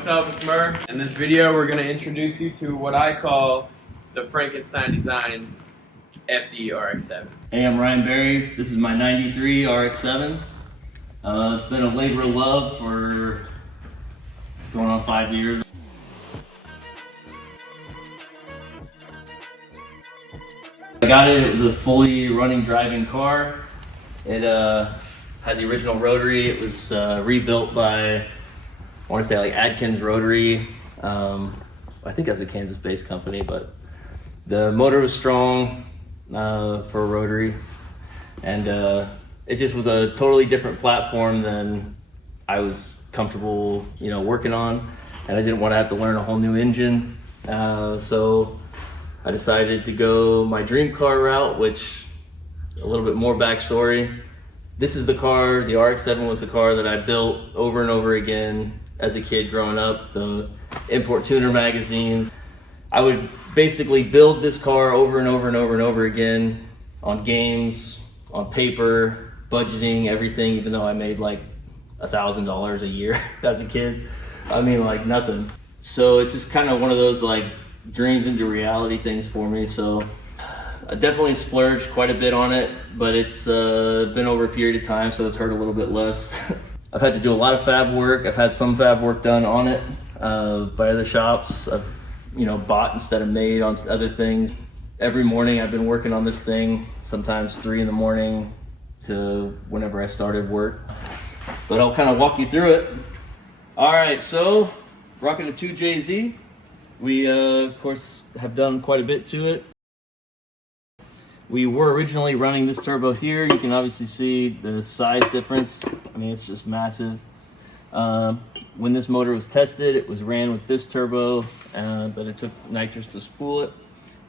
what's up? It's Murph. In this video, we're going to introduce you to what I call the Frankenstein Designs FD RX-7. Hey, I'm Ryan Berry. This is my 93 RX-7. It's been a labor of love for going on 5 years. I got it, it was a fully running driving car. It had the original rotary. It was rebuilt by, I want to say like Adkins Rotary. I think that's a Kansas-based company, but the motor was strong for a rotary, and it just was a totally different platform than I was comfortable, working on, and I didn't want to have to learn a whole new engine. So I decided to go my dream car route, which a little bit more backstory. This is the car, the RX-7 was the car that I built over and over again as a kid growing up, the import tuner magazines. I would basically build this car over and over and over and over again on games, on paper, budgeting, everything, even though I made like $1,000 a year as a kid. I mean, like nothing. So it's just kind of one of those like dreams into reality things for me. So I definitely splurged quite a bit on it, but it's been over a period of time, so it's hurt a little bit less. I've had to do a lot of fab work. I've had some fab work done on it by other shops. I've bought instead of made on other things. Every morning I've been working on this thing, sometimes 3 in the morning to whenever I started work. But I'll kind of walk you through it. All right, so rocking a 2JZ. We, of course, have done quite a bit to it. We were originally running this turbo here. You can obviously see the size difference. I mean, it's just massive. When this motor was tested, it was ran with this turbo, but it took nitrous to spool it.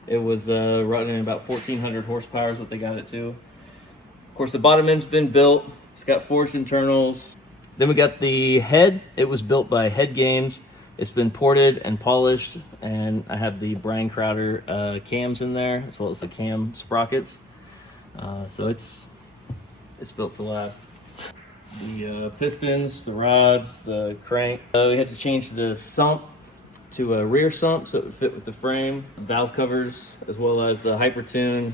It was running about 1,400 horsepower is what they got it to. Of course, the bottom end's been built. It's got forged internals. Then we got the head. It was built by Head Games. It's been ported and polished, and I have the Brian Crowder cams in there, as well as the cam sprockets. So it's built to last. The pistons, the rods, the crank. We had to change the sump to a rear sump so it would fit with the frame. Valve covers, as well as the Hypertune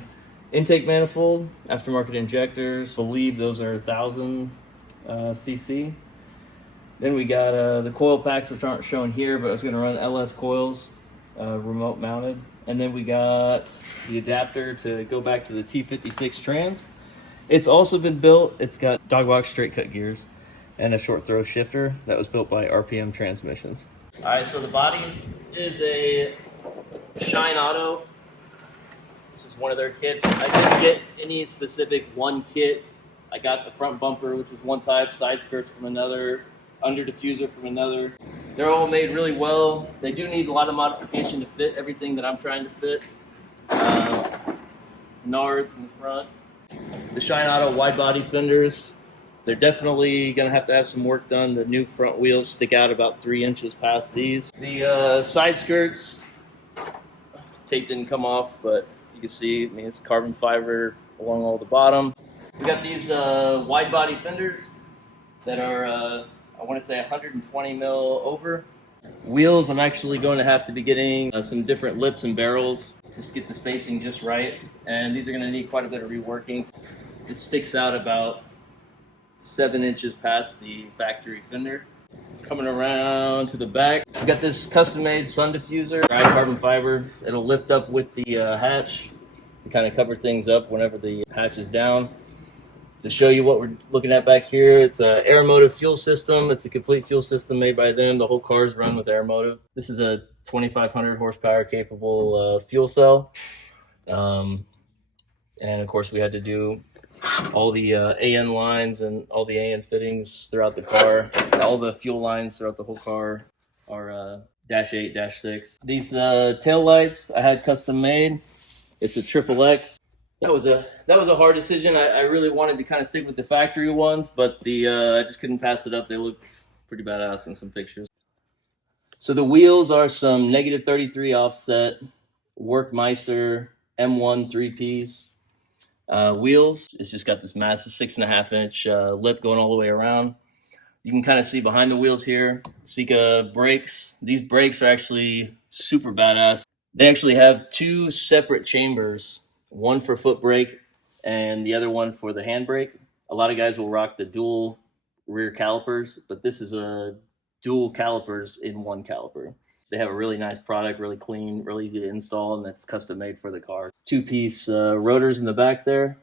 intake manifold, aftermarket injectors. I believe those are 1,000 cc. Then we got the coil packs, which aren't shown here, but I was going to run LS coils, remote mounted. And then we got the adapter to go back to the T56 trans. It's also been built. It's got dog box straight cut gears and a short throw shifter that was built by RPM Transmissions. All right, so the body is a Shine Auto. This is one of their kits. I didn't get any specific one kit. I got the front bumper, which is one type, side skirts from another, under diffuser from another. They're all made really well. They do need a lot of modification to fit everything that I'm trying to fit. Nards in the front. The Shine Auto wide body fenders, they're definitely gonna have to have some work done. The new front wheels stick out about 3 inches past these. The side skirts, tape didn't come off, but you can see, I mean, it's carbon fiber along all the bottom. We got these wide body fenders that are, I want to say 120 mil over. Wheels, I'm actually going to have to be getting some different lips and barrels to get the spacing just right. And these are going to need quite a bit of reworking. It sticks out about 7 inches past the factory fender. Coming around to the back, we got this custom-made sun diffuser, dry carbon fiber. It'll lift up with the hatch to kind of cover things up whenever the hatch is down. To show you what we're looking at back here, it's an Aeromotive fuel system. It's a complete fuel system made by them. The whole car is run with Aeromotive. This is a 2,500 horsepower capable fuel cell. And of course we had to do all the AN lines and all the AN fittings throughout the car. All the fuel lines throughout the whole car are -8, -6. These tail lights I had custom made. It's a XXX. That was a hard decision. I really wanted to kind of stick with the factory ones, but I just couldn't pass it up. They looked pretty badass in some pictures. So the wheels are some -33 offset Workmeister M1 3-piece wheels. It's just got this massive 6.5 inch lip going all the way around. You can kind of see behind the wheels here, Sika brakes. These brakes are actually super badass. They actually have two separate chambers, one for foot brake and the other one for the hand brake. A lot of guys will rock the dual rear calipers, but this is a dual calipers in one caliper. They have a really nice product, really clean, really easy to install, and that's custom made for the car. Two-piece rotors in the back there.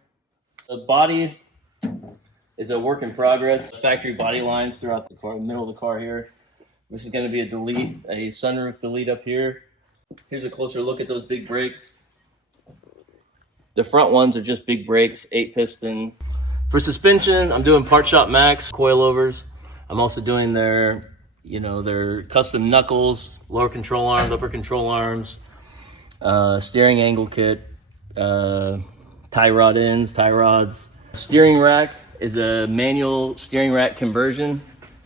The body is a work in progress. Factory body lines throughout the car, the middle of the car here. This is going to be a sunroof delete up here. Here's a closer look at those big brakes. The front ones are just big brakes, 8-piston. For suspension, I'm doing Part Shop Max coilovers. I'm also doing their custom knuckles, lower control arms, upper control arms, steering angle kit, tie rod ends, tie rods. Steering rack is a manual steering rack conversion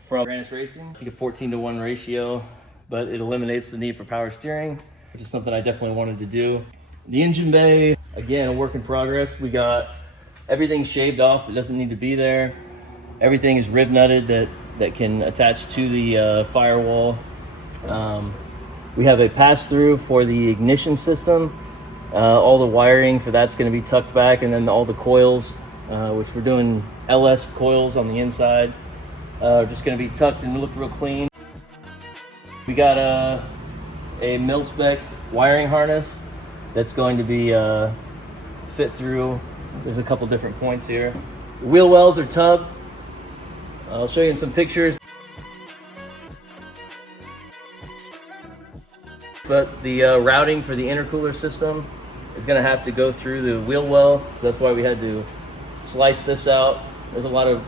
from Grannis Racing. I think a 14-to-1 ratio, but it eliminates the need for power steering, which is something I definitely wanted to do. The engine bay, again, a work in progress. We got everything shaved off. It doesn't need to be there. Everything is rib nutted that can attach to the firewall. We have a pass-through for the ignition system. All the wiring for that's going to be tucked back, and then all the coils, which we're doing LS coils on the inside, are just going to be tucked and look real clean. We got a mil-spec wiring harness that's going to be fit through. There's a couple different points here. The wheel wells are tubbed. I'll show you in some pictures. But the routing for the intercooler system is going to have to go through the wheel well, so that's why we had to slice this out. There's a lot of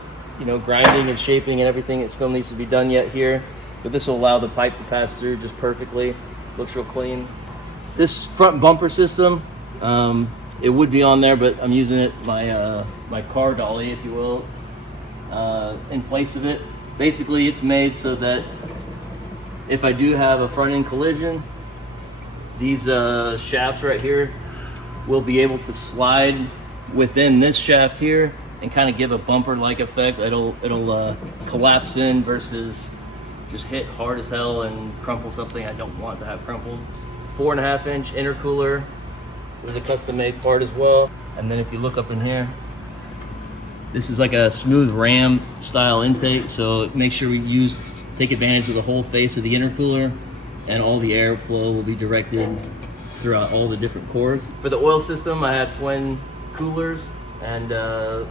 grinding and shaping and everything that still needs to be done yet here, but this will allow the pipe to pass through just perfectly. Looks real clean. This front bumper system, it would be on there, but I'm using it my car dolly, if you will, in place of it. Basically, it's made so that if I do have a front end collision, these shafts right here will be able to slide within this shaft here and kind of give a bumper-like effect. It'll collapse in versus just hit hard as hell and crumple something I don't want to have crumpled. 4.5-inch intercooler with a custom-made part as well. And then if you look up in here, this is like a smooth ram style intake, so make sure we take advantage of the whole face of the intercooler, and all the airflow will be directed throughout all the different cores. For the oil system, I have twin coolers, and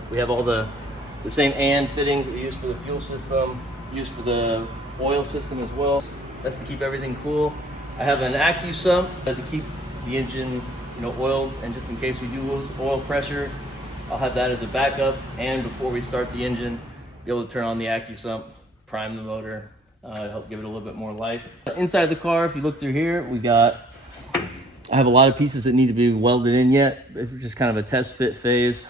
we have all the same AN fittings that we use for the fuel system, used for the oil system as well. That's to keep everything cool. I have an AccuSump sump to keep the engine oiled, and just in case we do lose oil pressure, I'll have that as a backup, and before we start the engine, be able to turn on the AccuSump, prime the motor, help give it a little bit more life. Inside the car, if you look through here, I have a lot of pieces that need to be welded in yet. It's just kind of a test fit phase.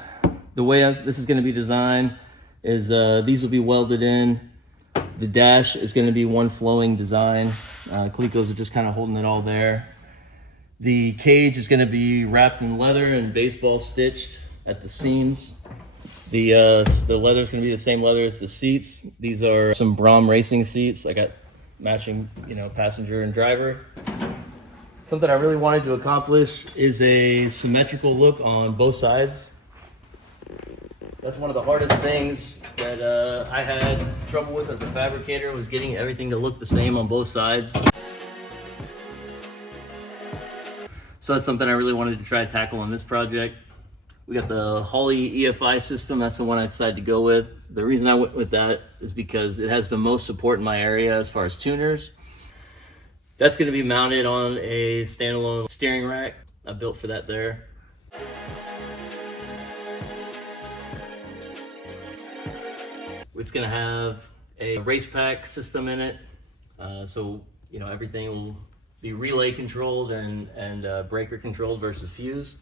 The way this is going to be designed is these will be welded in. The dash is going to be one flowing design. Clecos are just kind of holding it all there. The cage is going to be wrapped in leather and baseball stitched at the seams. The leather is going to be the same leather as the seats. These are some Brom racing seats. I got matching, passenger and driver. Something I really wanted to accomplish is a symmetrical look on both sides. That's one of the hardest things that I had trouble with as a fabricator, was getting everything to look the same on both sides. So that's something I really wanted to try to tackle on this project. We got the Holley EFI system. That's the one I decided to go with. The reason I went with that is because it has the most support in my area as far as tuners. That's going to be mounted on a standalone steering rack. I built for that there. It's going to have a race pack system in it. So, everything will be relay controlled and breaker controlled versus fuse.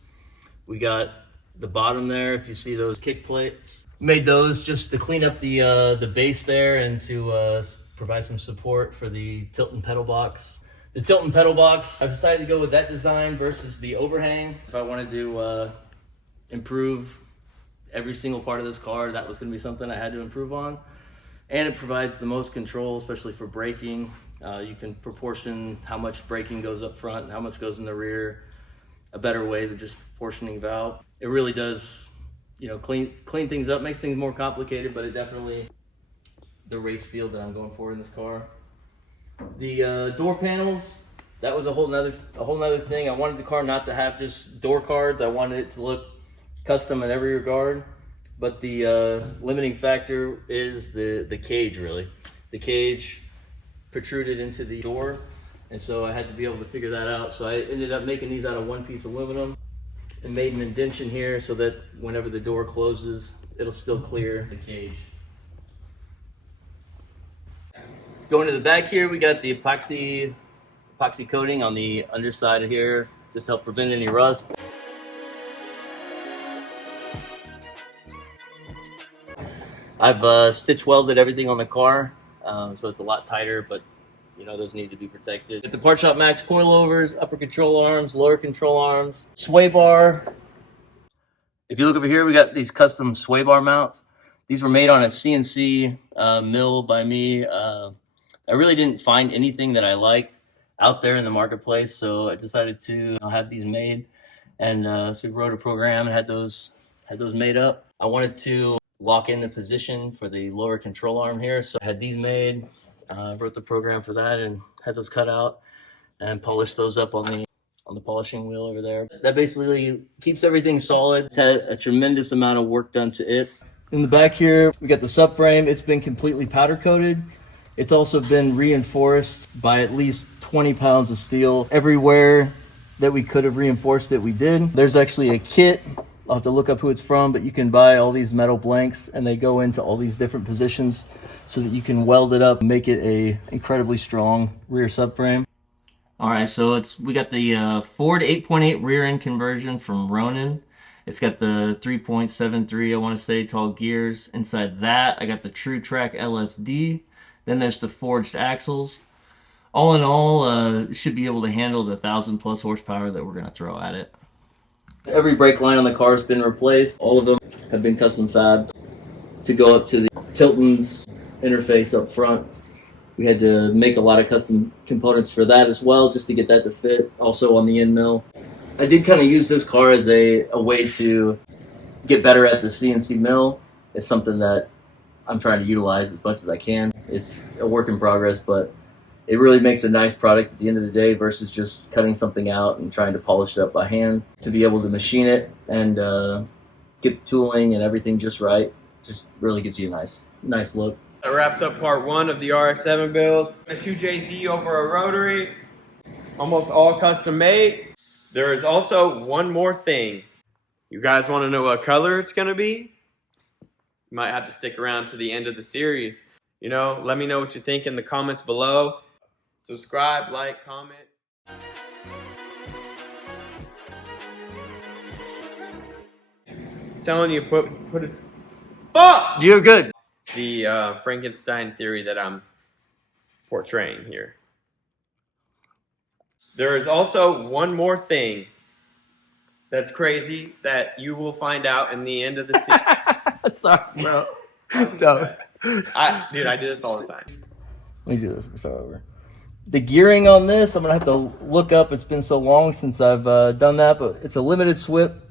We got the bottom there, if you see those kick plates. Made those just to clean up the base there and to provide some support for the tilt and pedal box. The tilt and pedal box, I've decided to go with that design versus the overhang. If I wanted to improve every single part of this car, that was going to be something I had to improve on. and it provides the most control, especially for braking. You can proportion how much braking goes up front and how much goes in the rear a better way than just proportioning valve. It really does, clean things up, makes things more complicated, but it definitely the race feel that I'm going for in this car. The door panels, that was a whole nother thing. I wanted the car not to have just door cards. I wanted it to look custom in every regard. But the limiting factor is the cage, really. The cage protruded into the door, and so I had to be able to figure that out. So I ended up making these out of one-piece aluminum and made an indentation here so that whenever the door closes, it'll still clear the cage. Going to the back here, we got the epoxy coating on the underside of here, just to help prevent any rust. I've stitch welded everything on the car, so it's a lot tighter, but those need to be protected. At the Part Shop Max coilovers, upper control arms, lower control arms, sway bar. If you look over here, we got these custom sway bar mounts. These were made on a CNC mill by me. I really didn't find anything that I liked out there in the marketplace, so I decided to have these made, and so we wrote a program and had those made up. I wanted to lock in the position for the lower control arm here, so I had these made. Wrote the program for that and had those cut out and polished those up on the polishing wheel over there. That basically keeps everything solid. It's had a tremendous amount of work done to it. In the back here, we got the subframe. It's been completely powder coated. It's also been reinforced by at least 20 pounds of steel. Everywhere that we could have reinforced it, we did. There's actually a kit. I'll have to look up who it's from, but you can buy all these metal blanks and they go into all these different positions so that you can weld it up and make it a incredibly strong rear subframe. All right, so we got the Ford 8.8 rear end conversion from Ronin. It's got the 3.73, I want to say, tall gears. Inside that, I got the True Track LSD. Then there's the forged axles. All in all, it should be able to handle the 1,000+ horsepower that we're going to throw at it. Every brake line on the car has been replaced. All of them have been custom fabbed to go up to the Tilton's interface up front. We had to make a lot of custom components for that as well, just to get that to fit. Also on the end mill. I did kind of use this car as a way to get better at the CNC mill. It's something that I'm trying to utilize as much as I can. It's a work in progress, but it really makes a nice product at the end of the day versus just cutting something out and trying to polish it up by hand. To be able to machine it and get the tooling and everything just right, just really gives you a nice look. That wraps up part 1 of the RX-7 build. A 2JZ over a rotary, almost all custom made. There is also one more thing. You guys want to know what color it's going to be? You might have to stick around to the end of the series. Let me know what you think in the comments below. Subscribe, like, comment. I'm telling you, put it. Fuck! You're good. The Frankenstein theory that I'm portraying here. There is also one more thing that's crazy that you will find out in the end of the series. Sorry, bro. No. Dude, I do this all the time. Let me do this. Let me start over. The gearing on this, I'm going to have to look up. It's been so long since I've done that, but it's a limited slip